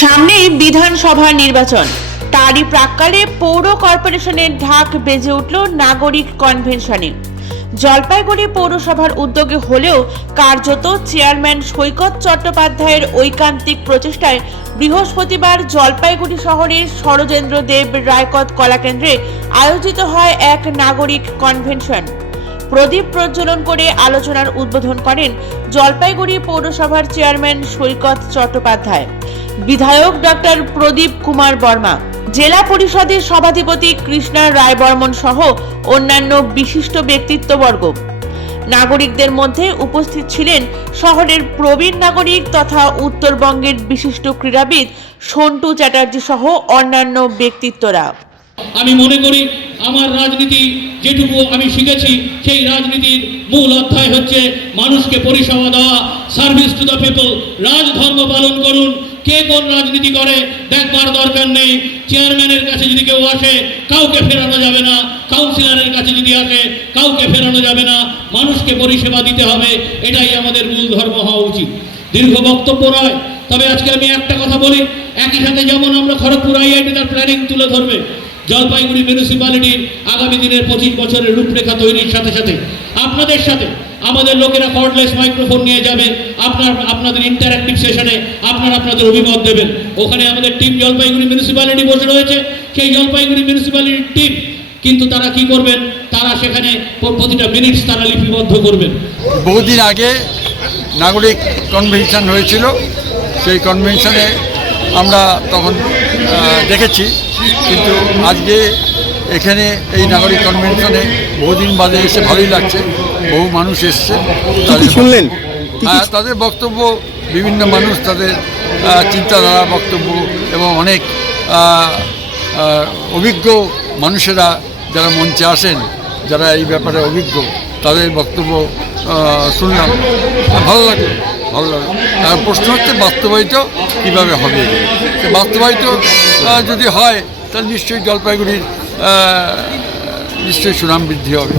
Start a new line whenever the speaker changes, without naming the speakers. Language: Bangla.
সামনেই বিধানসভা নির্বাচন। তারই প্রাক্কালে পৌর কর্পোরেশনের ঢাক বেজে উঠল নাগরিক কনভেনশনে। জলপাইগুড়ি পৌরসভার উদ্যোগে হলেও কার্যত চেয়ারম্যান সৈকত চট্টোপাধ্যায়ের ঐকান্তিক প্রচেষ্টায় বৃহস্পতিবার জলপাইগুড়ি শহরের সরজেন্দ্র দেব রায়কত কলাকেন্দ্রে আয়োজিত হয় এক নাগরিক কনভেনশন। প্রদীপ প্রজ্বলন করে আলোচনার উদ্বোধন করেন জলপাইগুড়ি পৌরসভার চেয়ারম্যান সৈকত চট্টোপাধ্যায়। বিধায়ক ডক্টর প্রদীপ কুমার বর্মা, জেলা পরিষদের সভাধিপতি কৃষ্ণা রায় বর্মন সহ অন্যান্য বিশিষ্ট ব্যক্তিত্ববর্গ। নাগরিকদের মধ্যে উপস্থিত ছিলেন শহরের প্রবীণ নাগরিক তথা উত্তরবঙ্গের বিশিষ্ট ক্রীড়াবিদ সন্টু চ্যাটার্জি সহ অন্যান্য ব্যক্তিত্বরা।
আমি মনে করি আমার রাজনীতি যেটুকু আমি শিখেছি, সেই রাজনীতির মূল অধ্যায় হচ্ছে মানুষকে পরিষেবা দেওয়া সার্ভিস টু দ্য পিপল রাজধর্ম পালন করুন কে কোন রাজনীতি করে, দেখবার দরকার নেই। চেয়ারম্যানের কাছে যদি কেউ আসে, কাউকে ফেরানো যাবে না। কাউন্সিলরের কাছে যদি আসে, কাউকে ফেরানো যাবে না। মানুষকে পরিষেবা দিতে হবে, এটাই আমাদের মূল ধর্ম হওয়া উচিত। দীর্ঘ বক্তব্য নয়, তবে আজকে আমি একটা কথা বলি। একই সাথে যেমন আমরা খড়গপুর আইআইটি তার প্ল্যানিং তুলে ধরবে, জলপাইগুড়ি মিউনিসিপ্যালিটির আগামী দিনের পঁচিশ বছরের রূপরেখা তৈরির সাথে সাথে। আপনাদের সাথে আমাদের লোকেরা কর্ডলেস মাইক্রোফোন নিয়ে যাবে। আপনার, আপনাদের ইন্টারাক্টিভ সেশনে আপনারা আপনাদের অভিমত দেবেন। ওখানে আমাদের টিম জলপাইগুড়ি মিউনিসিপ্যালিটি বসে রয়েছে। সেই জলপাইগুড়ি মিউনিসিপ্যালিটির টিম কিন্তু তারা কি করবেন? তারা সেখানে প্রতিটা মিনিটস তারা লিপিবদ্ধ করবেন।
বহুদিন আগে নাগরিক কনভেনশন হয়েছিল। সেই কনভেনশনে আমরা তখন দেখেছি। কিন্তু আজকে এখানে এই নাগরিক কনভেনশনে বহুদিন বাদে এসে ভালোই লাগছে বহু মানুষ এসছে। তাদের
শুনলেন?
হ্যাঁ তাদের বক্তব্য বিভিন্ন মানুষ তাদের চিন্তাধারা বক্তব্য এবং অনেক অভিজ্ঞ মানুষেরা যারা মঞ্চে আসেন যারা এই ব্যাপারে অভিজ্ঞ তাদের বক্তব্য শুনলাম। ভালো লাগল ভালো লাগল। আর প্রশ্ন হচ্ছে বাস্তবায়িত কীভাবে হবে? বাস্তবায়িত যদি হয় তাহলে নিশ্চয়ই জলপাইগুড়ির আহ, নিশ্চয়ই সুনাম বৃদ্ধি হবে